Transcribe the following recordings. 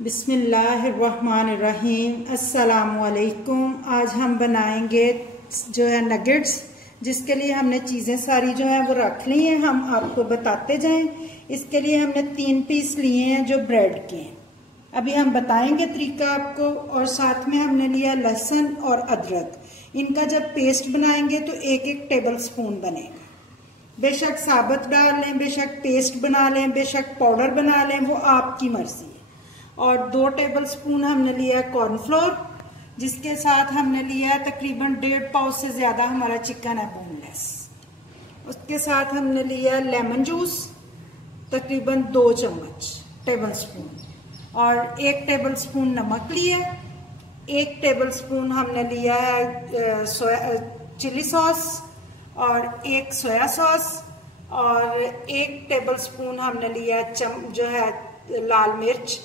बिस्मिल्लाहिर्रहमानिर्रहीम। अस्सलामुअलैकुम। आज हम बनाएंगे जो है नगेट्स, जिसके लिए हमने चीज़ें सारी जो है वो रख ली हैं। हम आपको बताते जाएं। इसके लिए हमने 3 पीस लिए हैं जो ब्रेड के हैं। अभी हम बताएंगे तरीका आपको। और साथ में हमने लिया लहसुन और अदरक। इनका जब पेस्ट बनाएंगे तो 1-1 टेबल स्पून बनेगा। बेशक साबुत डाल लें, बेशक पेस्ट बना लें, बेशक पाउडर बना लें, वो आपकी मर्जी है। और 2 टेबल स्पून हमने लिया कॉर्नफ्लोर, जिसके साथ हमने लिया है तकरीबन 1.5 पाव से ज्यादा हमारा चिकन है बोनलेस। उसके साथ हमने लिया लेमन जूस तकरीबन 2 चम्मच टेबल स्पून, और 1 टेबल स्पून नमक लिया, 1 टेबल स्पून हमने लिया है चिली सॉस, और 1 सोया सॉस, और 1 टेबल स्पून हमने लिया जो है लाल मिर्च,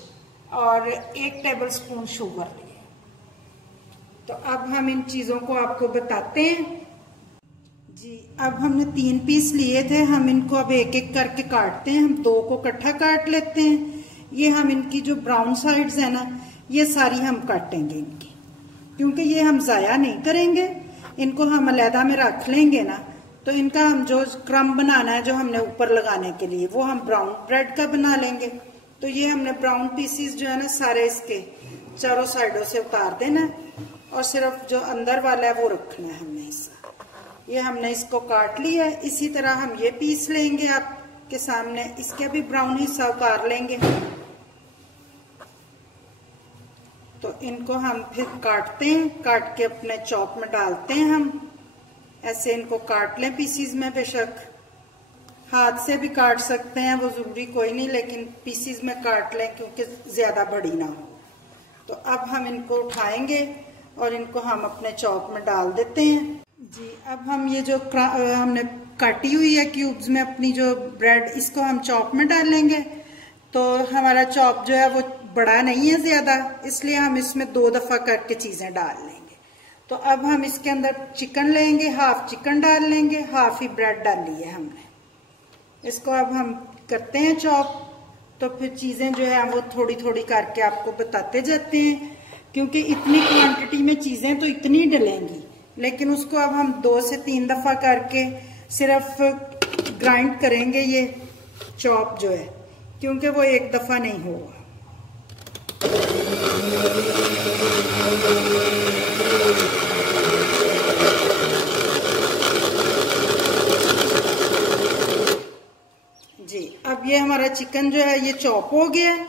और 1 टेबल स्पून शुगर लिए। तो अब हम इन चीजों को आपको बताते हैं जी। अब हमने 3 पीस लिए थे, हम इनको अब 1-1 करके काटते हैं। हम 2 को इकट्ठा काट लेते हैं। ये हम इनकी जो ब्राउन साइड्स है ना, ये सारी हम काटेंगे इनकी, क्योंकि ये हम जाया नहीं करेंगे। इनको हम अलहदा में रख लेंगे ना, तो इनका हम जो क्रम बनाना है जो हमने ऊपर लगाने के लिए, वो हम ब्राउन ब्रेड का बना लेंगे। तो ये हमने ब्राउन पीसीस जो है ना सारे इसके चारों साइडों से उतार देना, और सिर्फ जो अंदर वाला है वो रखना है हमने हिस्सा। ये हमने इसको काट लिया है। इसी तरह हम ये पीस लेंगे आपके सामने, इसके भी ब्राउन हिस्सा उतार लेंगे। तो इनको हम फिर काटते हैं, काट के अपने चॉप में डालते हैं। हम ऐसे इनको काट लें पीसीज में, बेशक हाथ से भी काट सकते हैं, वो जरूरी कोई नहीं, लेकिन पीसीज में काट लें क्योंकि ज्यादा बड़ी ना हो। तो अब हम इनको उठाएंगे और इनको हम अपने चॉप में डाल देते हैं जी। अब हम ये जो हमने काटी हुई है क्यूब्स में अपनी जो ब्रेड, इसको हम चॉप में डालेंगे। तो हमारा चॉप जो है वो बड़ा नहीं है ज्यादा, इसलिए हम इसमें 2 दफा करके चीजें डाल लेंगे। तो अब हम इसके अंदर चिकन लेंगे, हाफ चिकन डाल लेंगे, हाफ ही ब्रेड डाली है हमने। इसको अब हम करते हैं चॉप। तो फिर चीजें जो है वो थोड़ी थोड़ी करके आपको बताते जाते हैं, क्योंकि इतनी क्वांटिटी में चीजें तो इतनी डलेंगी, लेकिन उसको अब हम 2 से 3 दफा करके सिर्फ ग्राइंड करेंगे ये चॉप जो है, क्योंकि वो 1 दफा नहीं होगा। जी अब ये हमारा चिकन जो है ये चॉप हो गया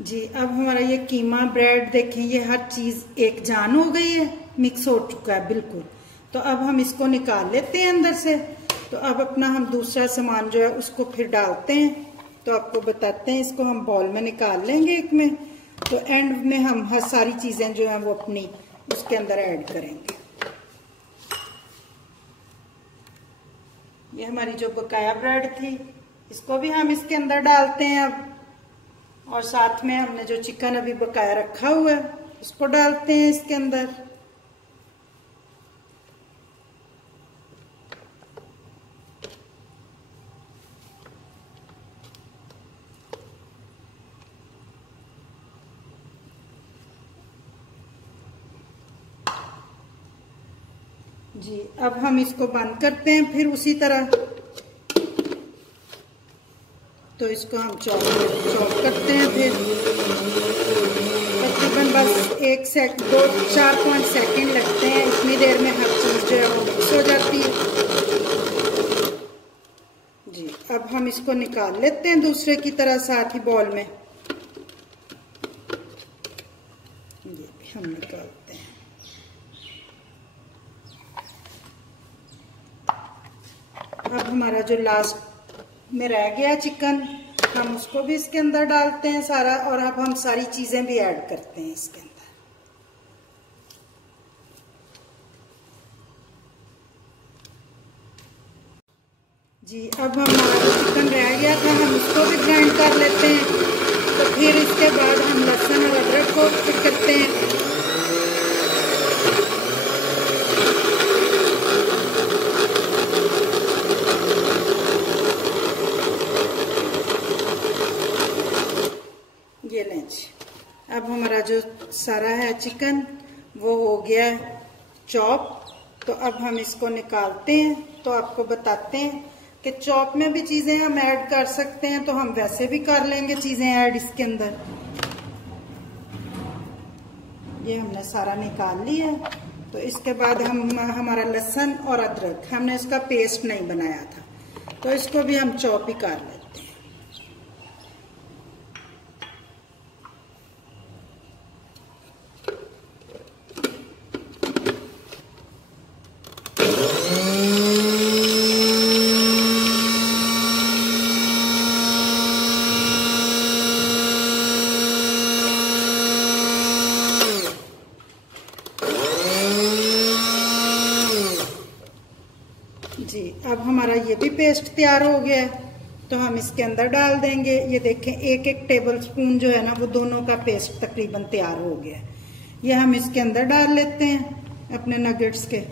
जी। अब हमारा ये कीमा ब्रेड देखें, ये हर चीज एक जान हो गई है, मिक्स हो चुका है बिल्कुल। तो अब हम इसको निकाल लेते हैं अंदर से। तो अब अपना हम दूसरा सामान जो है उसको फिर डालते हैं। तो आपको बताते हैं, इसको हम बाउल में निकाल लेंगे एक में। तो एंड में हम हर सारी चीजें जो है वो अपनी उसके अंदर ऐड करेंगे। ये हमारी जो बकाया ब्रेड थी, इसको भी हम इसके अंदर डालते हैं अब। और साथ में हमने जो चिकन अभी बकाया रखा हुआ है उसको डालते हैं इसके अंदर। जी अब हम इसको बंद करते हैं फिर उसी तरह। तो इसको हम चॉप करते हैं फिर तकरीबन बस 4-5 सेकेंड लगते हैं। इतनी देर में हर चीज जो है वो मिक्स हो जाती है जी। अब हम इसको निकाल लेते हैं दूसरे की तरह साथ ही बॉल में। ये भी हम निकालते हैं। अब हमारा जो लास्ट में रह गया चिकन, हम उसको भी इसके अंदर डालते हैं सारा। और अब हम सारी चीजें भी ऐड करते हैं इसके अंदर जी। अब हमारा जो चिकन रह गया था हम उसको भी ग्राइंड कर लेते हैं। तो फिर इसके बाद हम लहसुन और अदरक को फिर करते हैं। अब हमारा जो सारा है चिकन वो हो गया चॉप। तो अब हम इसको निकालते हैं। तो आपको बताते हैं कि चॉप में भी चीजें हम ऐड कर सकते हैं, तो हम वैसे भी कर लेंगे चीजें ऐड इसके अंदर। ये हमने सारा निकाल लिया। तो इसके बाद हमारा लहसुन और अदरक, हमने इसका पेस्ट नहीं बनाया था, तो इसको भी हम चॉप ही कर लेते हैं। जी, अब हमारा ये भी पेस्ट तैयार हो गया है, तो हम इसके अंदर डाल देंगे। ये देखें, एक एक टेबल स्पून जो है ना, वो दोनों का पेस्ट तकरीबन तैयार हो गया है। ये हम इसके अंदर डाल लेते हैं अपने नगेट्स के।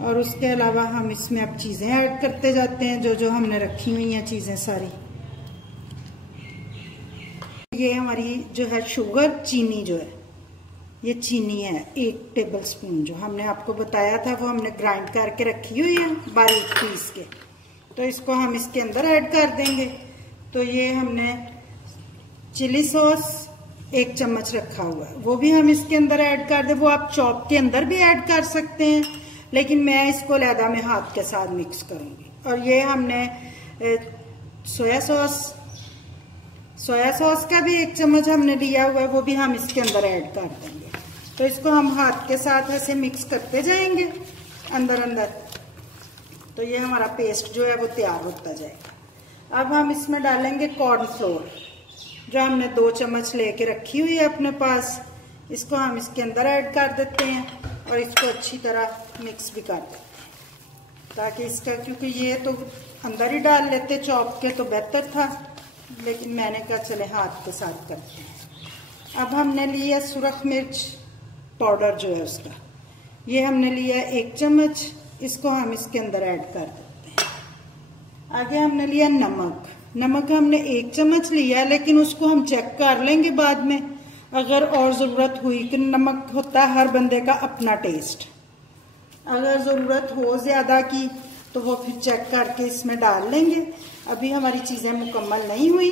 और उसके अलावा हम इसमें अब चीजें ऐड करते जाते हैं, जो जो हमने रखी हुई हैं चीजें सारी। ये हमारी जो है शुगर, चीनी जो है, ये चीनी है 1 टेबल स्पून, जो हमने आपको बताया था वो हमने ग्राइंड करके रखी हुई है बारीक पीस के। तो इसको हम इसके अंदर ऐड कर देंगे। तो ये हमने चिली सॉस 1 चम्मच रखा हुआ है, वो भी हम इसके अंदर ऐड कर दे। वो आप चॉप के अंदर भी ऐड कर सकते हैं, लेकिन मैं इसको लहदा में हाथ के साथ मिक्स करूंगी। और ये हमने सोया सॉस का भी 1 चम्मच हमने लिया हुआ है, वो भी हम इसके अंदर ऐड कर देंगे। तो इसको हम हाथ के साथ ऐसे मिक्स करते जाएंगे अंदर अंदर। तो ये हमारा पेस्ट जो है वो तैयार होता जाएगा। अब हम इसमें डालेंगे कॉर्नफ्लोर, जो हमने 2 चम्मच लेके रखी हुई है अपने पास। इसको हम इसके अंदर ऐड कर देते हैं और इसको अच्छी तरह मिक्स भी कर देते हैं, ताकि इसका, क्योंकि ये तो अंदर ही डाल लेते चॉप के तो बेहतर था, लेकिन मैंने कहा चले हाथ के साथ करते हैं। अब हमने लिया सुरख मिर्च पाउडर जो है उसका, ये हमने लिया 1 चम्मच, इसको हम इसके अंदर ऐड कर देते हैं। आगे हमने लिया नमक हमने 1 चम्मच लिया, लेकिन उसको हम चेक कर लेंगे बाद में अगर और जरूरत हुई, कि नमक होता है हर बंदे का अपना टेस्ट। अगर जरूरत हो ज्यादा की तो वो फिर चेक करके इसमें डाल लेंगे। अभी हमारी चीजें मुकम्मल नहीं हुई।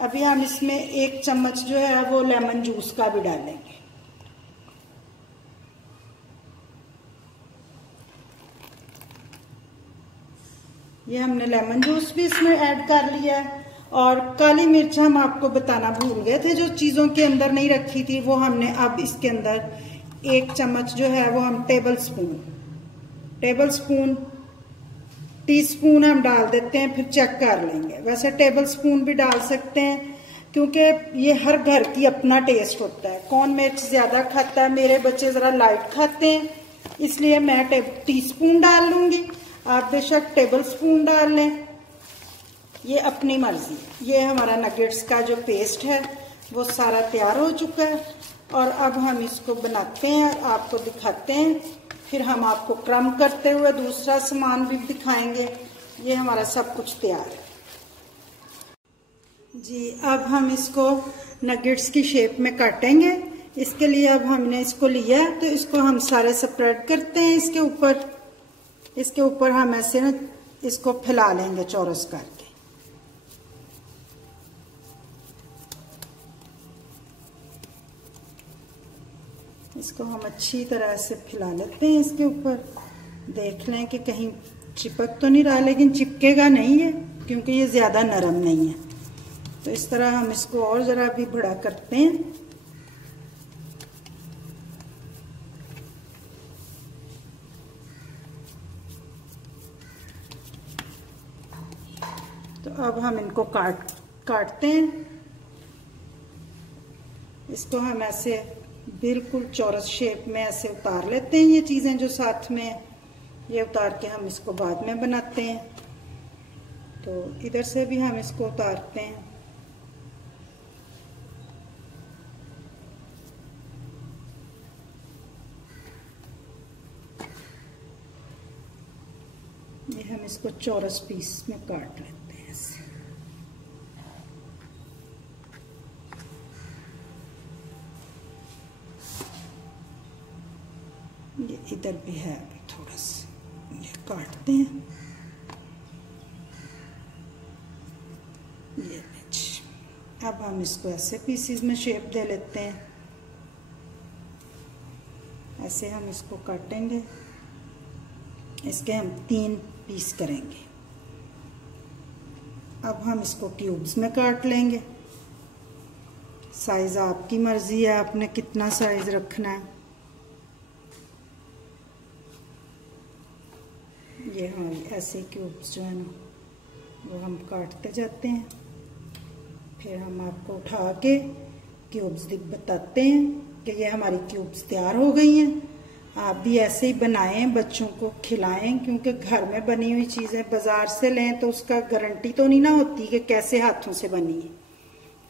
अभी हम इसमें 1 चम्मच जो है वो लेमन जूस का भी डालेंगे। ये हमने लेमन जूस भी इसमें ऐड कर लिया है। और काली मिर्च हम आपको बताना भूल गए थे, जो चीजों के अंदर नहीं रखी थी, वो हमने अब इसके अंदर 1 चम्मच जो है वो हम टेबल स्पून टीस्पून हम डाल देते हैं, फिर चेक कर लेंगे। वैसे टेबल स्पून भी डाल सकते हैं, क्योंकि ये हर घर की अपना टेस्ट होता है। कौन मिर्च ज्यादा खाता है, मेरे बच्चे जरा लाइट खाते हैं, इसलिए मैं टीस्पून डाल लूंगी। आप बेशक टेबल स्पून डाल लें, ये अपनी मर्जी। ये हमारा नगेट्स का जो पेस्ट है वो सारा तैयार हो चुका है। और अब हम इसको बनाते हैं और आपको दिखाते हैं, फिर हम आपको क्रम करते हुए दूसरा सामान भी दिखाएंगे। ये हमारा सब कुछ तैयार है जी। अब हम इसको नगेट्स की शेप में काटेंगे। इसके लिए अब हमने इसको लिया है, तो इसको हम सारे स्प्रेड करते हैं इसके ऊपर हम ऐसे ना इसको फैला लेंगे चौरस करके। इसको हम अच्छी तरह से फैला लेते हैं इसके ऊपर। देख लें कि कहीं चिपक तो नहीं रहा, लेकिन चिपकेगा नहीं है क्योंकि ये ज्यादा नरम नहीं है। तो इस तरह हम इसको और जरा भी बड़ा करते हैं। तो अब हम इनको काटते हैं। इसको हम ऐसे बिल्कुल चौरस शेप में ऐसे उतार लेते हैं। ये चीजें जो साथ में, ये उतार के हम इसको बाद में बनाते हैं। तो इधर से भी हम इसको उतारते हैं। ये हम इसको चौरस पीस में काट लेते हैं ऐसे। इधर भी है, अभी थोड़ा सा ये काटते हैं। ये अब हम इसको ऐसे पीसीज में शेप दे लेते हैं। ऐसे हम इसको काटेंगे। इसके हम 3 पीस करेंगे। अब हम इसको क्यूब्स में काट लेंगे। साइज आपकी मर्जी है, आपने कितना साइज रखना है। ये हाँ, ऐसे क्यूब्स जो है ना वो हम काटते जाते हैं। फिर हम आपको उठा के क्यूब्स बताते हैं कि ये हमारी क्यूब्स तैयार हो गई हैं। आप भी ऐसे ही बनाएं, बच्चों को खिलाएं, क्योंकि घर में बनी हुई चीज़ें बाजार से लें तो उसका गारंटी तो नहीं ना होती कि कैसे हाथों से बनी है।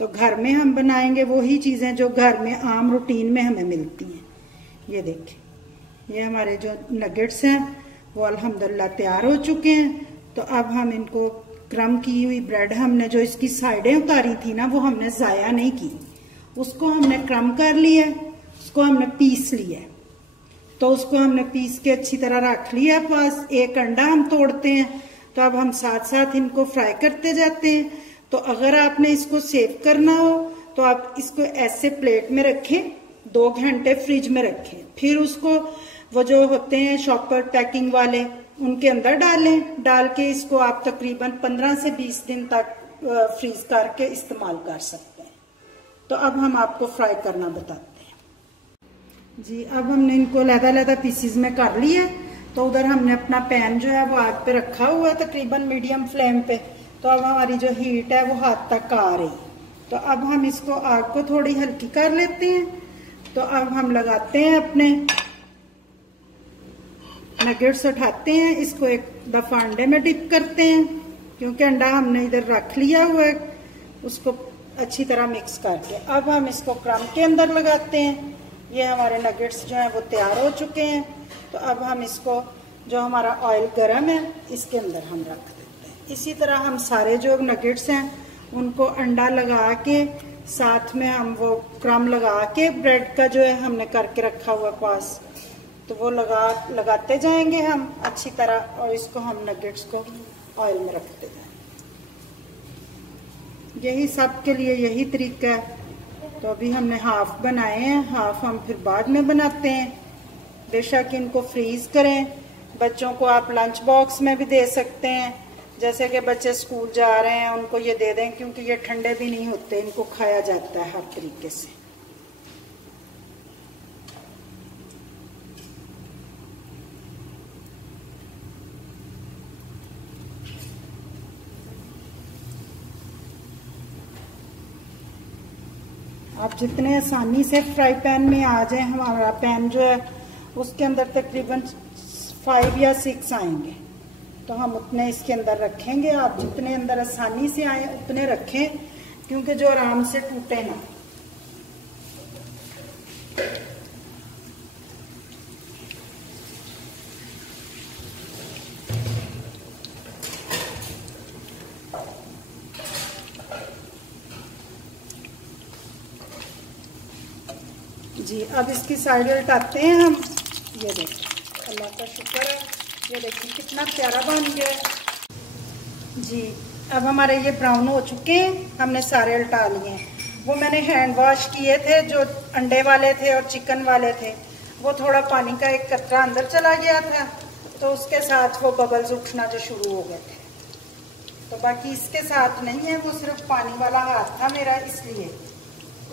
तो घर में हम बनाएंगे वही चीज़ें जो घर में आम रूटीन में हमें मिलती हैं। ये देखें, ये हमारे जो नगेट्स हैं वो अल्हम्दुलिल्लाह तैयार हो चुके हैं। तो अब हम इनको क्रम की हुई ब्रेड, हमने जो इसकी साइडें उतारी थी ना वो हमने ज़ाया नहीं की, उसको हमने क्रम कर लिया, उसको हमने पीस लिया। तो उसको हमने पीस के अच्छी तरह रख लिया पास। एक अंडा हम तोड़ते हैं। तो अब हम साथ साथ इनको फ्राई करते जाते हैं। तो अगर आपने इसको सेव करना हो तो आप इसको ऐसे प्लेट में रखें, 2 घंटे फ्रिज में रखें। फिर उसको वो जो होते हैं शॉपर पैकिंग वाले, उनके अंदर डालें। डाल के इसको आप तकरीबन 15 से 20 दिन तक फ्रीज करके इस्तेमाल कर सकते हैं। तो अब हम आपको फ्राई करना बताते हैं। जी, अब हमने इनको लहदा पीसीज में कर लिया। तो उधर हमने अपना पैन जो है वो आग पे रखा हुआ है तकरीबन मीडियम फ्लेम पे। तो अब हमारी जो हीट है वो हाथ तक आ रही। तो अब हम इसको आग को थोड़ी हल्की कर लेते हैं। तो अब हम लगाते हैं अपने नगेट्स, उठाते हैं, इसको एक दफा अंडे में डिप करते हैं, क्योंकि अंडा हमने इधर रख लिया हुआ है, उसको अच्छी तरह मिक्स करके। अब हम इसको क्रम के अंदर लगाते हैं। ये हमारे नगेट्स जो हैं वो तैयार हो चुके हैं। तो अब हम इसको, जो हमारा ऑयल गर्म है, इसके अंदर हम रख देते हैं। इसी तरह हम सारे जो नगेट्स हैं उनको अंडा लगा के साथ में हम वो क्रम लगा के ब्रेड का जो है हमने करके रखा हुआ पास, तो वो लगाते जाएंगे हम अच्छी तरह। और इसको हम नगेट्स को ऑयल में रखते जाएंगे। यही सब के लिए यही तरीका है। तो अभी हमने हाफ बनाए हैं, हाफ हम फिर बाद में बनाते हैं। बेशक इनको फ्रीज करें। बच्चों को आप लंच बॉक्स में भी दे सकते हैं। जैसे कि बच्चे स्कूल जा रहे हैं उनको ये दे दें, क्योंकि ये ठंडे भी नहीं होते, इनको खाया जाता है हर तरीके से। आप जितने आसानी से फ्राई पैन में आ जाए, हमारा पैन जो है उसके अंदर तकरीबन 5 या 6 आएंगे, तो हम उतने इसके अंदर रखेंगे। आप जितने अंदर आसानी से आए उतने रखें, क्योंकि जो आराम से टूटे ना। जी, अब इसकी साइड उल्टाते हैं हम। ये देखिए, अल्लाह का शुक्र है, ये देखिए कितना प्यारा बन गया है। जी, अब हमारे ये ब्राउन हो चुके हैं, हमने सारे उल्टा लिए हैं। वो मैंने हैंड वॉश किए थे, जो अंडे वाले थे और चिकन वाले थे। वो थोड़ा पानी का एक कतरा अंदर चला गया था, तो उसके साथ वो बबल्स उठना जो शुरू हो गए थे। तो बाकी इसके साथ नहीं है, वो सिर्फ पानी वाला हाथ था मेरा, इसलिए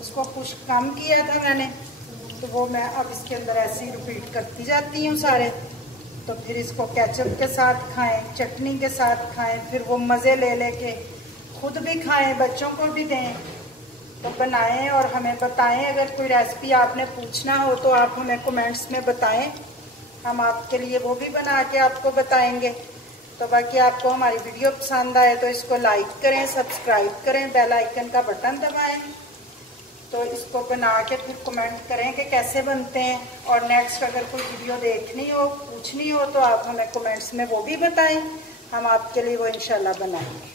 उसको कुछ कम किया था मैंने। तो वो मैं अब इसके अंदर ऐसे ही रिपीट करती जाती हूँ सारे। तो फिर इसको केचप के साथ खाएं, चटनी के साथ खाएं, फिर वो मज़े ले लेके खुद भी खाएं, बच्चों को भी दें। तो बनाएं और हमें बताएं। अगर कोई रेसिपी आपने पूछना हो तो आप हमें कमेंट्स में बताएं, हम आपके लिए वो भी बना के आपको बताएंगे। तो बाकी आपको हमारी वीडियो पसंद आए तो इसको लाइक करें, सब्सक्राइब करें, बेल आइकन का बटन दबाएं। तो इसको बना के फिर कमेंट करें कि कैसे बनते हैं। और नेक्स्ट अगर कोई वीडियो देखनी हो, पूछनी हो, तो आप हमें कमेंट्स में वो भी बताएं, हम आपके लिए वो इंशाल्लाह बनाएंगे।